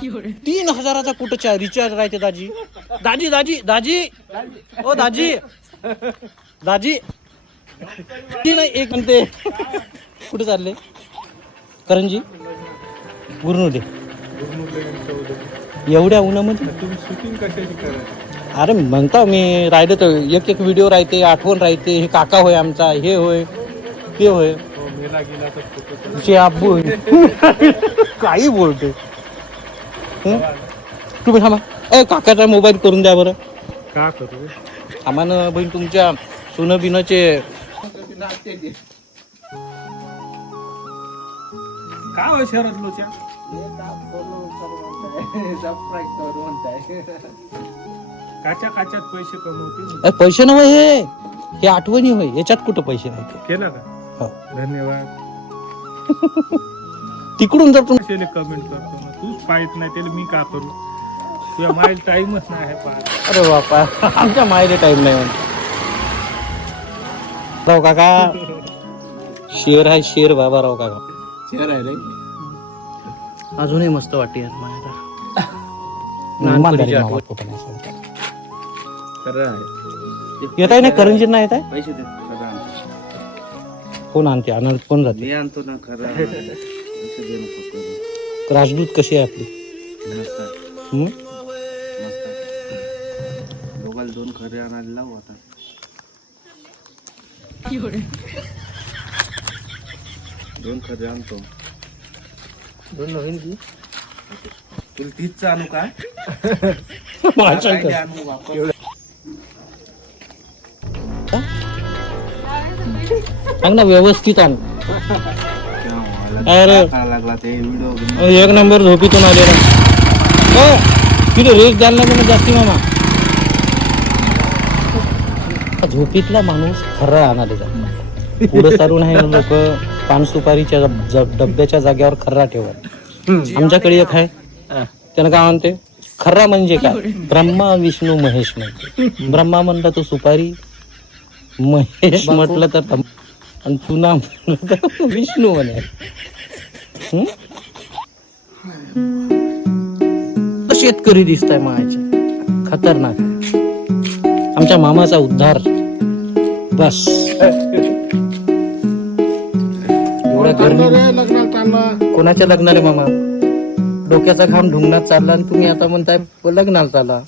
3,000चा कुठं रिचार्ज राहते दाजी दाजी दाजी दाजी ओ दाजी दाजी ती नाही एक म्हणते कुठे चालले करंजी गुरनुले एवढ्या उन्हामध्ये तुम्ही शूटिंग कशाची करा अरे म्हणता मी राहिले तर एक एक व्हिडिओ राहते आठवण राहते हे काका होय आमचा हे होय ते होय हो मेला गेला तर फोटो तुझे आबू काही बोलते तुम्ही थांबा ए काकाचा मोबाईल करून द्या बरं का करू आम्हाला बहीण तुमच्या सोनं बिनाचे का हो शरद लोच्या काच्या काच्यात पैसे कमवते पैसे नव्हे हे आठवणी होय याच्यात कुठं पैसे राहते केलं का हो. धन्यवाद तिकडून जर तुम्ही कशाला कमेंट करतो ना तूच पाहित नाही त्याला मी का करू तुझ्या माईल टाइमच नाही आहे पाहत अरे बापा आमच्या मायले टाइम नाही म्हणते राव काका शेर आहे शेर बाबा राव काका शेअर आहे रे अजूनही मस्त वाटते यार खरं आहे येत आहे ना करंजीत नाही येत आहे पैसे दे खरं आहे. कोण आणते आनंद कोण जाते मी आणतो ना खरं आहे. पैसे दे नको करू. राजदूत कशी आहे आपली मस्त आहे. हम्म? मस्त आहे. दोघाला 2 खरे आणायला लावू आता दोन खरे आणतो 2 नवीन की तुला 30च आणू का माझ्या काय आणू वापर सांग ना व्यवस्थित आण अरे लागला ते व्हिडिओ एक नंबर झोपीतून आले ना हो तिथे रेस द्यायला लागेल जास्ती मामा झोपीतला माणूस खरा आणाले जात पुढे सारून आहे लोक पान सुपारीच्या डब्याच्या जागेवर खर्रा ठेवत आमच्याकडे एक आहे त्यानं काय म्हणते खर्रा म्हणजे काय ब्रह्मा विष्णू महेश म्हणते ब्रह्मा म्हणला तो सुपारी महेश म्हटलं तर आणि तुना म्हटलं तर विष्णू म्हणे शेतकरी दिसताय मायाच्या खतरनाक आमच्या मामाचा उद्धार बस एवढ्या गर्मी कोणाच्या लग्नाला रे मामा डोक्याचा घाम ढुंगणात चालला आणि तुम्ही आता म्हणताय लग्नाला चाला